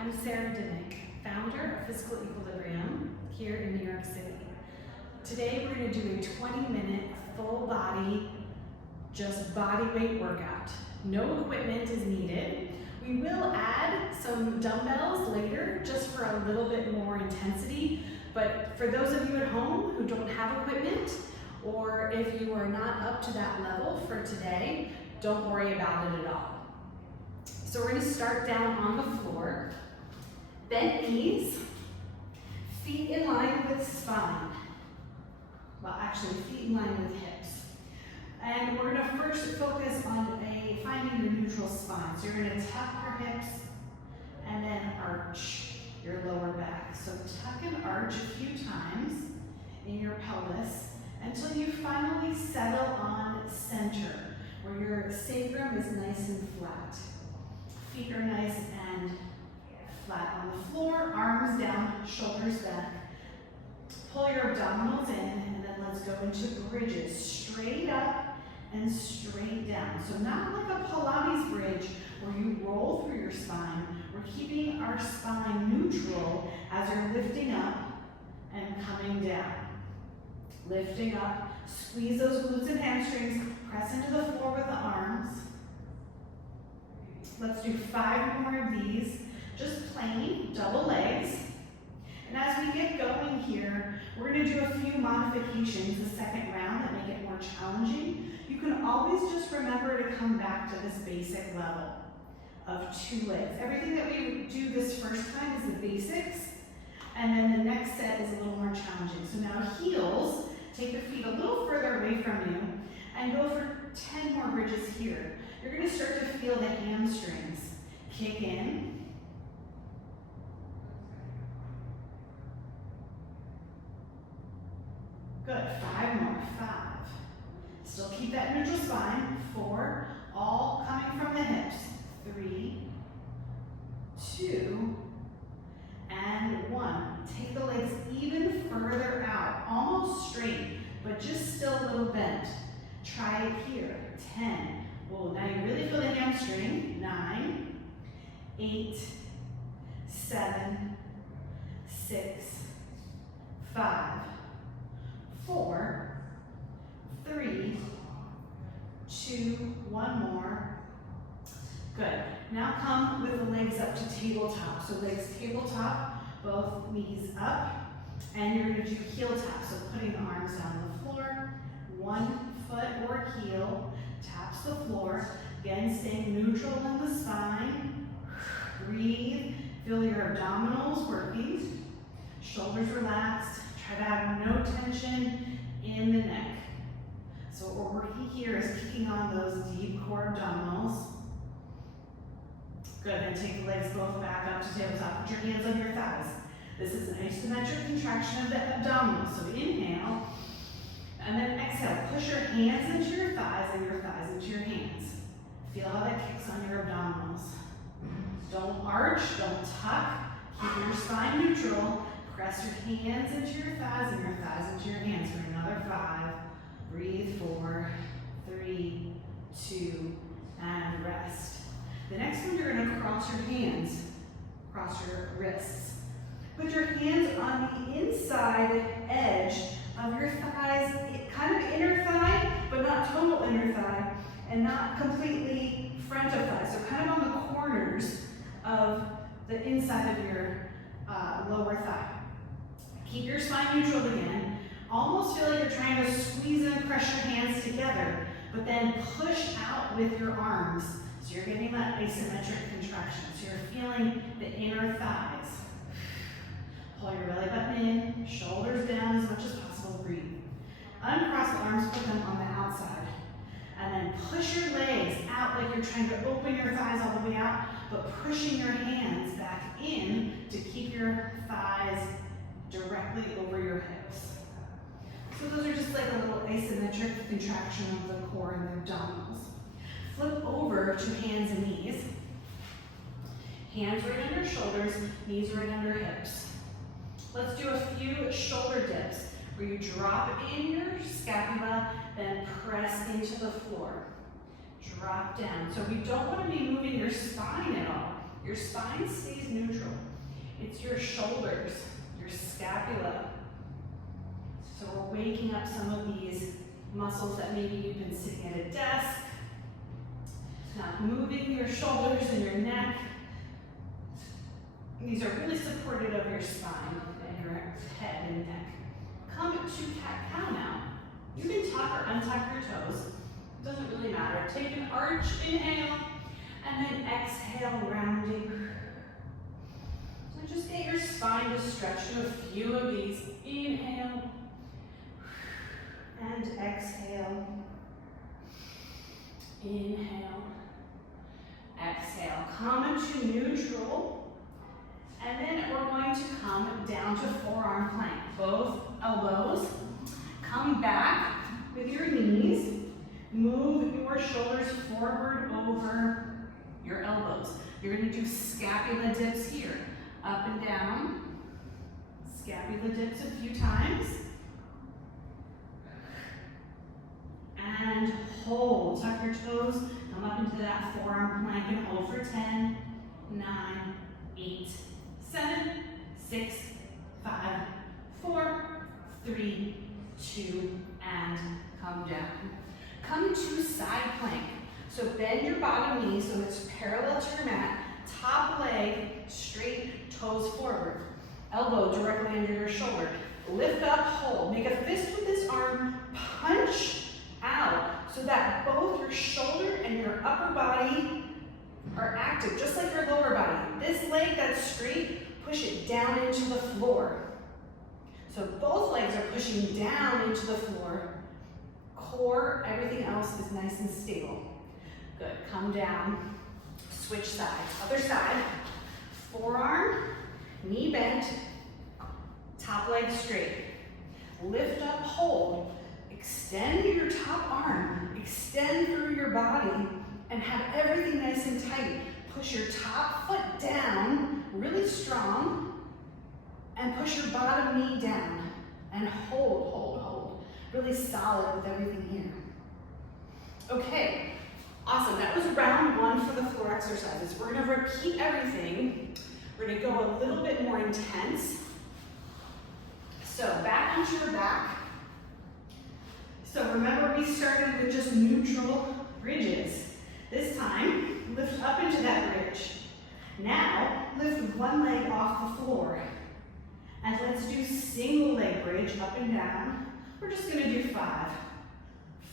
I'm Sara Dimmick, founder of Physical Equilibrium here in New York City. Today we're going to do a 20-minute full body, just body weight workout. No equipment is needed. We will add some dumbbells later just for a little bit more intensity, but for those of you at home who don't have equipment, or if you are not up to that level for today, don't worry about it at all. So we're going to start down on the floor, bent knees, feet in line with spine. Well, actually, feet in line with hips. And we're going to first focus on finding your neutral spine. So you're going to tuck your hips and then arch your lower back. So tuck and arch a few times in your pelvis until you finally settle on center, where your sacrum is nice and flat. Feet are nice and flat on the floor, arms down, shoulders back. Pull your abdominals in, and then let's go into bridges, straight up and straight down. So not like a Pilates bridge where you roll through your spine. We're keeping our spine neutral as you're lifting up and coming down. Lifting up, squeeze those glutes and hamstrings, press into the floor with the arms. Let's do 5 more of these, just plain double legs. And as we get going here, we're going to do a few modifications the second round that make it more challenging. You can always just remember to come back to this basic level of 2 legs. Everything that we do this first time is the basics, and then the next set is a little more challenging. So now heels, take the feet a little further away from you, and go for 10 more bridges here. You're going to start to feel the hamstrings kick in. Good, 5 more, 5. Still keep that neutral spine. 4, all coming from the hips. 3, 2, and 1. Take the legs even further out, almost straight, but just still a little bent. Try it here, 10. Whoa, now you really feel the hamstring. 9, 8, 7, 6, 5, 4, 3, 2, 1 more. Good. Now come with the legs up to tabletop. So legs tabletop, both knees up, and you're going to do heel tap. So putting the arms down on the floor, one foot or heel taps the floor. Again, staying neutral in the spine. Breathe. Feel your abdominals working. Shoulders relaxed. Try to have no tension in the neck. So what we're working here is kicking on those deep core abdominals. Good, and take the legs both back up to tabletop. Put your hands on your thighs. This is an isometric contraction of the abdominals. So inhale, and then exhale. Push your hands into your thighs and your thighs into your hands. Feel how that kicks on your abdominals. Don't arch, don't tuck. Keep your spine neutral. Press your hands into your thighs and your thighs into your hands for another 5. Breathe, 4, 3, 2, and rest. The next one, you're going to cross your hands, cross your wrists. Put your hands on the inside edge of your thighs, kind of inner thigh, but not total inner thigh, and not completely front of thigh. So kind of on the corners of the inside of your lower thigh. Keep your spine neutral again. Almost feel like you're trying to squeeze and crush your hands together, but then push out with your arms. So you're getting that asymmetric contraction. So you're feeling the inner thighs. Pull your belly button in, shoulders down as much as possible. Breathe. Uncross the arms, put them on the outside. And then push your legs out like you're trying to open your thighs all the way out, but pushing your hands back in to keep your thighs directly over your hips. So those are just like a little asymmetric contraction of the core and the abdominals. Flip over to hands and knees. Hands right under shoulders, knees right under hips. Let's do a few shoulder dips where you drop in your scapula, then press into the floor. Drop down. So we don't want to be moving your spine at all. Your spine stays neutral. It's your shoulders, your scapula. So we're waking up some of these muscles that maybe you've been sitting at a desk. Now moving your shoulders and your neck. These are really supportive of your spine and your head and neck. Come to cat-cow now. You can tuck or untuck your toes. It doesn't really matter. Take an arch, inhale, and then exhale, rounding. So just get your spine to stretch to a few of these. Inhale and exhale. Inhale, exhale. Come to neutral. And then we're going to come down to forearm plank. Both elbows. Come back with your knees. Move your shoulders forward over your elbows. You're going to do scapula dips here. Up and down. Scapula dips a few times. And hold. Tuck your toes. Come up into that forearm plank and hold for 10, 9, 8, 7, 6, 5, 4, 3, 2, and come down. Come to side plank. So bend your bottom knee so it's parallel to your mat. Top leg straight, toes forward. Elbow directly under your shoulder. Lift up, hold. Make a fist with this arm. Punch out so that both your shoulder and your upper body are active, just like your lower body. This leg that's straight, push it down into the floor. So both legs are pushing down into the floor. Core, everything else is nice and stable. Good, come down, switch sides. Other side, forearm, knee bent, top leg straight. Lift up, hold. Extend your top arm, extend through your body, and have everything nice and tight. Push your top foot down, really strong, and push your bottom knee down, and hold, hold, hold. Really solid with everything here. Okay, awesome. That was round one for the floor exercises. We're gonna repeat everything. We're gonna go a little bit more intense. So back onto your back. So remember we started with just neutral bridges. This time, lift up into that bridge. Now, lift one leg off the floor. And let's do single leg bridge up and down. We're just gonna do 5,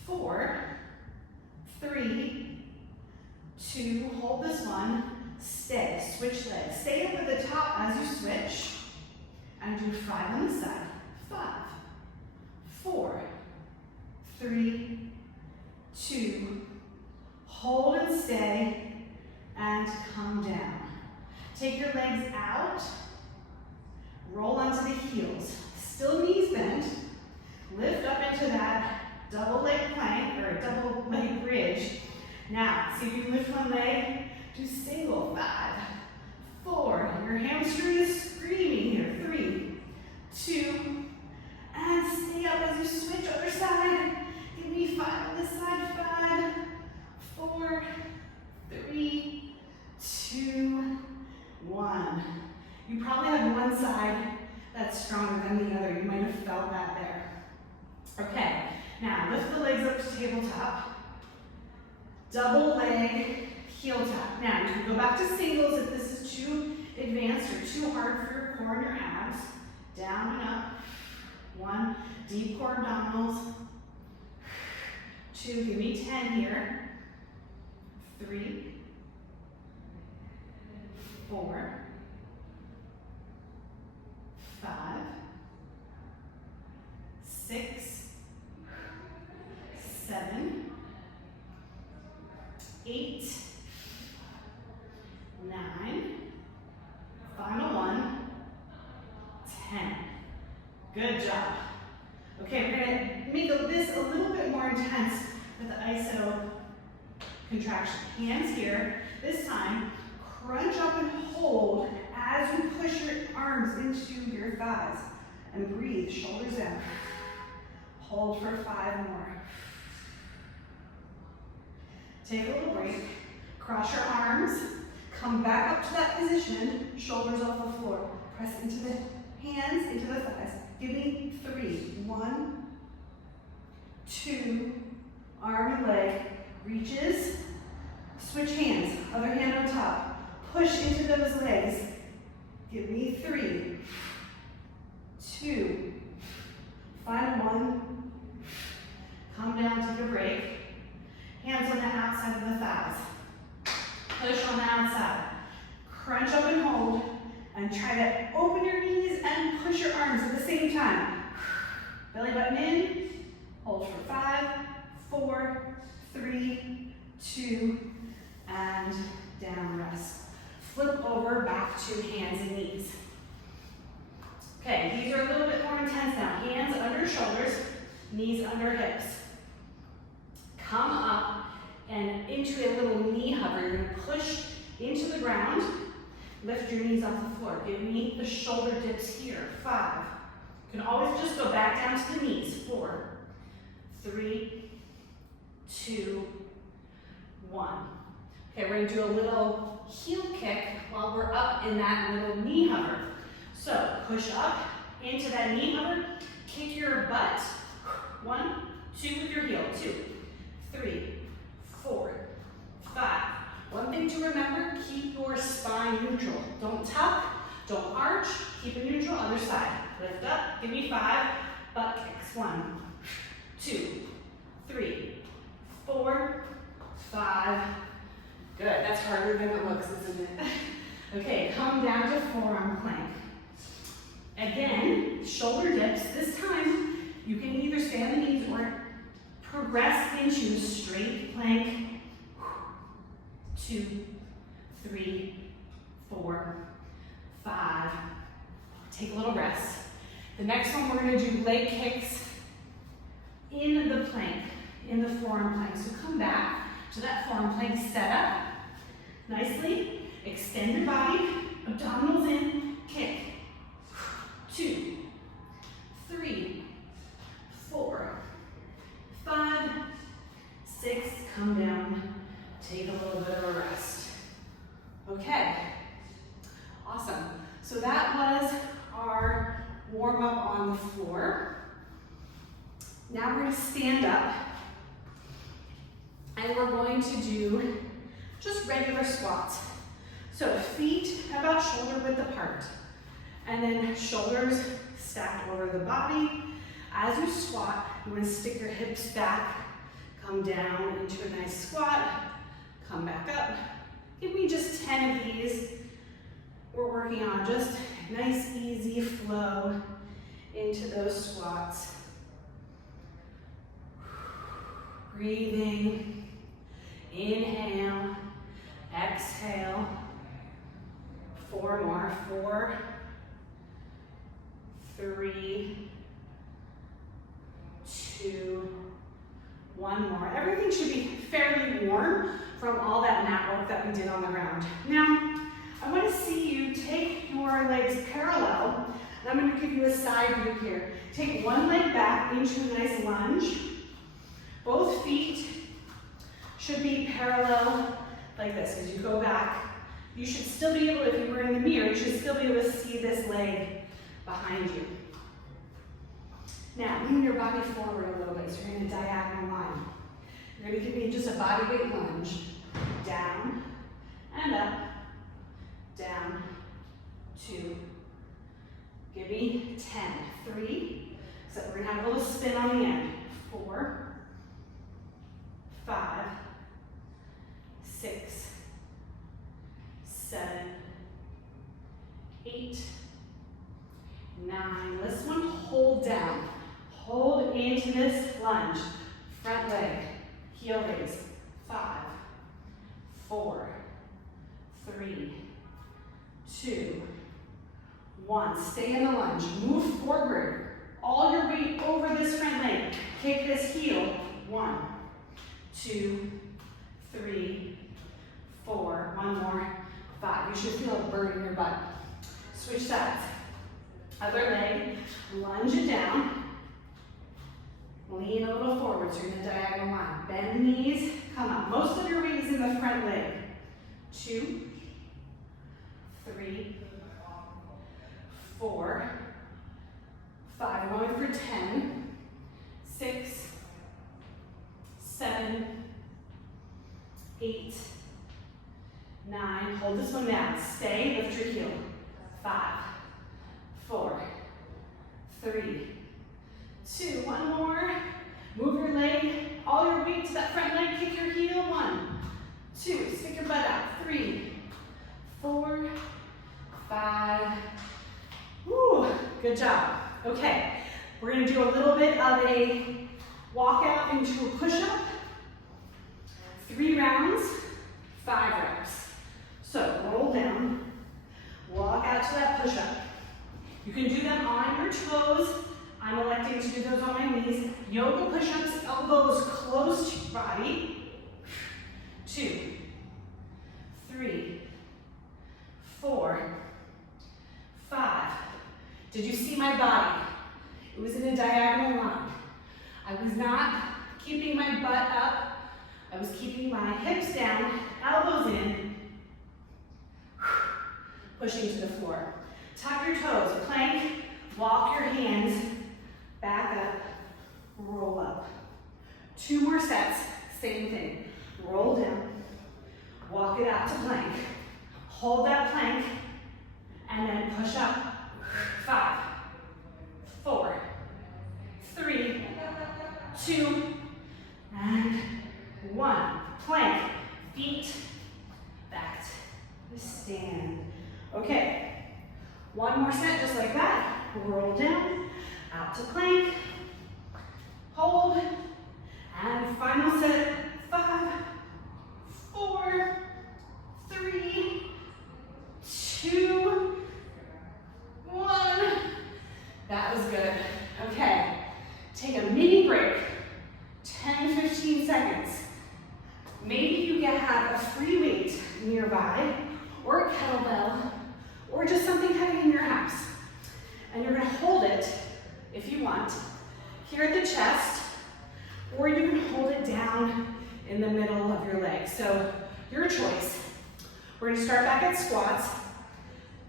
4, 3, 2, hold this one, stay, switch legs. Stay up at the top as you switch, and do 5 on this side. 5, 4, 3, 2, hold and stay, and come down. Take your legs out, roll onto the heels. Still knees bent. Lift up into that double leg plank or double leg bridge. Now, see if you can lift one leg, do single. 5, 4, your hamstring is screaming here. 3, 2, and stay up as you switch other side. Give me 5 on this side. 5, 4, 3, 2, 1. You probably have one side that's stronger than the other. You might have felt that there. Okay, now lift the legs up to tabletop. Double leg heel tap. Now you can go back to singles if this is too advanced or too hard for your core and your abs. Down and up. 1, deep core abdominals. 2, give me 10 here. 3, 4, 5, 6, 7, 8, 9, final one, 10. Good job. Okay, we're gonna make this a little bit more intense with the iso contraction. Hands here. This time, crunch up and hold as you push your arms into your thighs. And breathe, shoulders down. Hold for 5 more. Take a little break. Cross your arms. Come back up to that position, shoulders off the floor. Press into the hands, into the thighs. Give me 3. 1, 2, arm and leg, reaches, switch hands, other hand on top. Push into those legs. Give me 3, 2, final 1. Come down, take a break. Hands on the outside of the thighs. Push on the outside. Crunch up and hold. And try to open your knees and push your arms at the same time. Belly button in. Hold for 5, 4, 3, 2, and down, rest. Flip over back to hands and knees. Okay, these are a little bit more intense now. Hands under shoulders, knees under hips. Come up and into a little knee hover. You're going to push into the ground. Lift your knees off the floor. Give me the shoulder dips here. 5. You can always just go back down to the knees. 4, 3, 2, 1. Okay, we're going to do a little heel kick while we're up in that little knee hover. So push up into that knee hover. Kick your butt. 1, 2 with your heel. 2, 3, 4, 5. One thing to remember, keep your spine neutral. Don't tuck, don't arch, keep it neutral. Other side. Lift up, give me 5, butt kicks. 1, 2, 3, 4, 5. Good, that's harder than it looks, isn't it? Okay, come down to forearm plank. Again, shoulder dips. This time, you can either stay on the knees or progress into straight plank. 2, 3, 4, 5. Take a little rest. The next one, we're going to do leg kicks in the plank, in the forearm plank. So come back to that forearm plank, set up nicely. Extend your body, abdominals in, kick. 2, 3, 4, 5, 6, come down. Take a little bit of a rest. Okay, awesome. So that was our warm up on the floor. Now we're going to stand up and we're going to do just regular squats. So feet about shoulder width apart and then shoulders stacked over the body. As you squat, you want to stick your hips back, come down into a nice squat. Come back up. Give me just 10 of these. We're working on just nice, easy flow into those squats. Breathing. Inhale. Exhale. 4 more. 4, 3, 2, 1 more. Everything should be fairly warm from all that mat work that we did on the ground. Now, I want to see you take your legs parallel, and I'm going to give you a side view here. Take one leg back into a nice lunge. Both feet should be parallel like this. As you go back, you should still be able, if you were in the mirror, you should still be able to see this leg behind you. Now, lean your body forward a little bit, so you're in a diagonal line. You're going to give me just a body weight lunge. Down and up, down, 2. Give me 10. 3. So we're going to have a little spin on the end. 4, 5, 6, 7, 8, 9. This one, hold down. Hold into this lunge. Front leg, heel raise. 5, 4, 3, 2, 1. Stay in the lunge. Move forward. All your weight over this front leg. Kick this heel. 1, 2, 3, 4. 1 more. 5. You should feel a burn in your butt. Switch sides. Other leg. Lunge it down. Lean a little forward, so you're in a diagonal line. Bend the knees, come up. Most of your weight is in the front leg. 2, 3, 4, 5. We're going for 10, 6, 7, 8, 9. Hold this one down. Stay, lift your heel. 5, 4, 3, 2. One more. Move your leg, all your weight to that front leg. Kick your heel. 1, 2. Stick your butt out. 3, 4, 5. Woo, good job. Okay, we're gonna do a little bit of a walkout into a push-up. 3 rounds, 5 reps. So roll down, walk out to that push-up. You can do them on your toes. I'm electing to do those on my knees. Yoga push-ups, elbows close to your body. 2, 3, 4, 5. Did you see my body? It was in a diagonal line. I was not keeping my butt up. I was keeping my hips down, elbows in, pushing to the floor. Tuck your toes, plank, walk your hands back up, roll up. 2 more sets, same thing. Roll down, walk it out to plank. Hold that plank, and then push up. 5, 4, 3, 2, and 1. Plank, feet back to stand. Okay, 1 more set just like that. Roll down, out to plank, hold, and final set. 5, 4, 3, 2, 1. That was good. Okay, take a mini break, 10, 15 seconds. Maybe you have a free weight nearby, or a kettlebell, or just something heavy in your house. And you're gonna hold it, if you want, here at the chest, or you can hold it down in the middle of your legs. So, your choice. We're gonna start back at squats,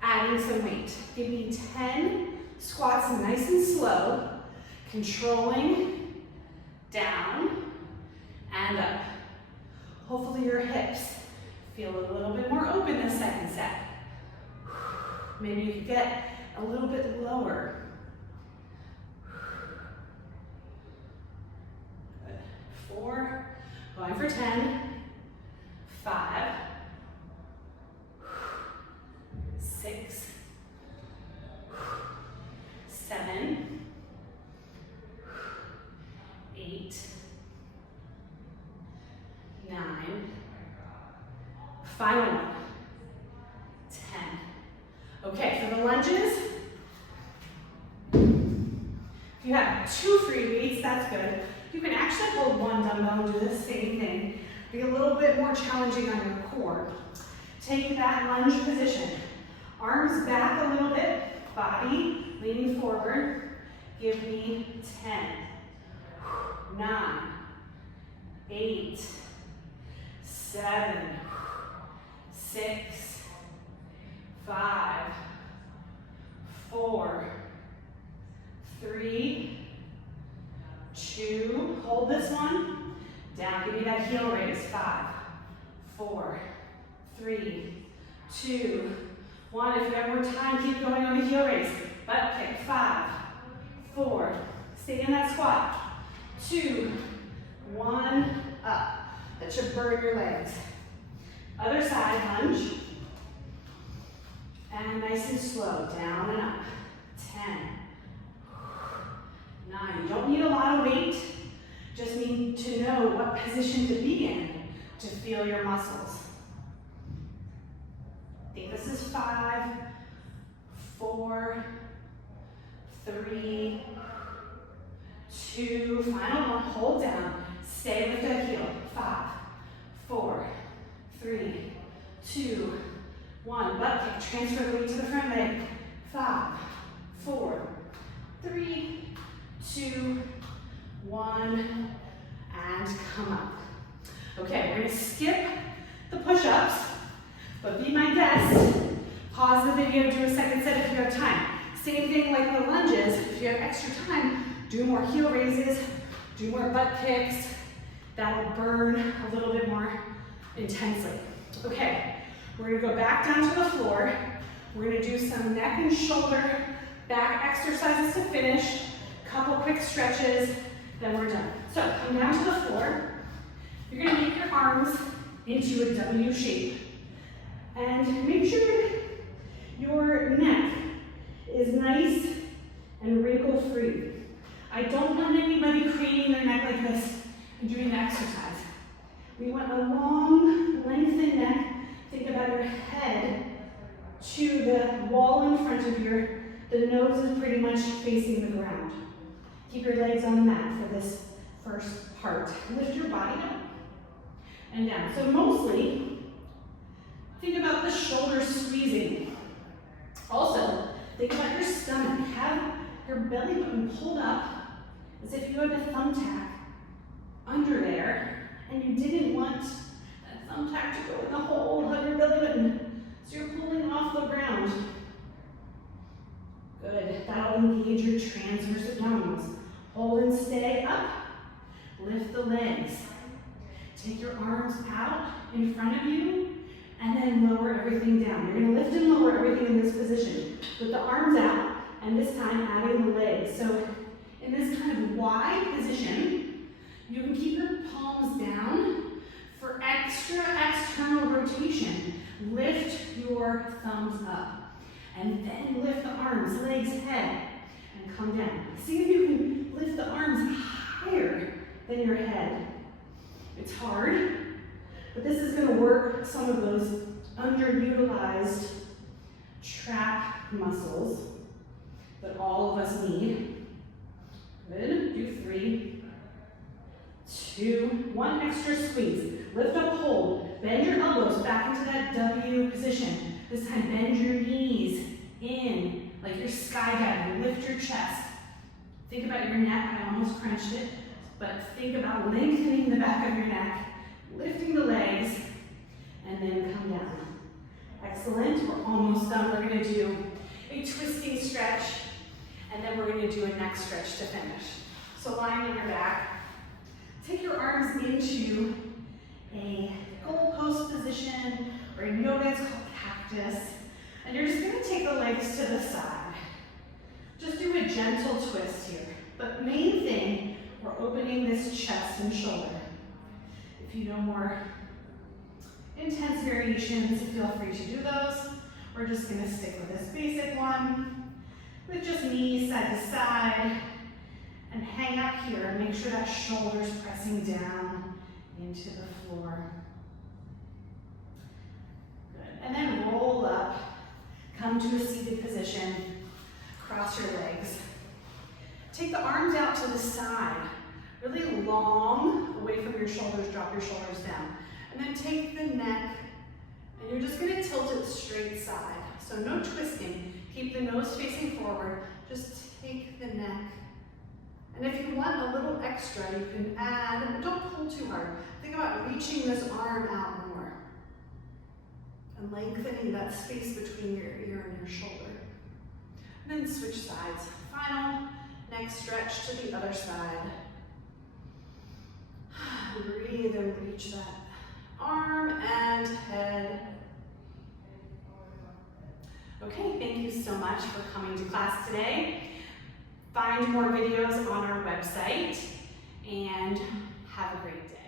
adding some weight. Give me 10 squats nice and slow, controlling down and up. Hopefully your hips feel a little bit more open this second set. Maybe you could get a little bit lower. Good. 4, going for 10, 5, 6, 7, 8, 9, final one, 10. Okay, for the lunges, if you have 2 free weights, that's good. You can actually hold 1 dumbbell and do the same thing. Be a little bit more challenging on your core. Take that lunge position. Arms back a little bit, body leaning forward. Give me 10, 9, 8, 7, 6, 5, 4, 3, 2, hold this one, down, give me that heel raise, 5, 4, 3, 2, 1, if you have more time, keep going on the heel raise, butt kick, 5, 4, stay in that squat, 2, 1, up, that should burn your legs. Other side, lunge, and nice and slow, down and up, 10, 9, you don't need a lot of weight, just need to know what position to be in to feel your muscles. I think this is 5, 4, 3, 2, final one, hold down, stay with that heel, 5, 4, 3, 2, 1, butt kick, transfer the weight to the front leg, 5, 4, 3, 2, 1, and come up. Okay, we're gonna skip the push-ups, but be my guest. Pause the video, do a second set if you have time. Same thing like the lunges. If you have extra time, do more heel raises, do more butt kicks. That'll burn a little bit more intensely. Okay, we're gonna go back down to the floor. We're gonna do some neck and shoulder back exercises to finish. Couple quick stretches, then we're done. So come down to the floor. You're gonna make your arms into a W shape. And make sure your neck is nice and wrinkle-free. I don't want anybody craning their neck like this and doing the exercise. We want a long, lengthened neck. Think about your head to the wall in front of the nose is pretty much facing the ground. Keep your legs on the mat for this first part. Lift your body up and down. So mostly, think about the shoulders squeezing. Also, think about your stomach. Have your belly button pulled up as if you had a thumbtack under there and you didn't want that thumbtack to go in the hole of your belly button. So you're pulling off the ground. Good. That'll engage your transverse abdominals. Hold and stay up. Lift the legs. Take your arms out in front of you and then lower everything down. You're going to lift and lower everything in this position with the arms out and this time adding the legs. So in this kind of wide position, you can keep your palms down for extra external rotation. Lift your thumbs up and then lift the arms, legs, head, and come down. See if you can lift the arms higher than your head. It's hard, but this is going to work some of those underutilized trap muscles that all of us need. Good. Do 3, 2, 1 extra squeeze. Lift up, hold. Bend your elbows back into that W position. This time, bend your knees in like you're skydiving. Lift your chest. Think about your neck. I almost crunched it, but think about lengthening the back of your neck, lifting the legs, and then come down. Excellent. We're almost done. We're going to do a twisting stretch, and then we're going to do a neck stretch to finish. So lying on your back, take your arms into a goalpost position, or in yoga it's called cactus, and you're just going to take the legs to the side. Just do a gentle twist here, but main thing, we're opening this chest and shoulder. If you know more intense variations, feel free to do those. We're just going to stick with this basic one with just knees side to side and hang up here and make sure that shoulder's pressing down into the floor. Good. And then roll up, come to a seated position, cross your legs. Take the arms out to the side, really long, away from your shoulders, drop your shoulders down. And then take the neck, and you're just gonna tilt it straight side. So no twisting, keep the nose facing forward, just take the neck. And if you want a little extra, you can add, don't pull too hard. Think about reaching this arm out more and lengthening that space between your ear and your shoulder. And then switch sides. Final neck stretch to the other side. Breathe and reach that arm and head. Okay, thank you so much for coming to class today. Find more videos on our website and have a great day.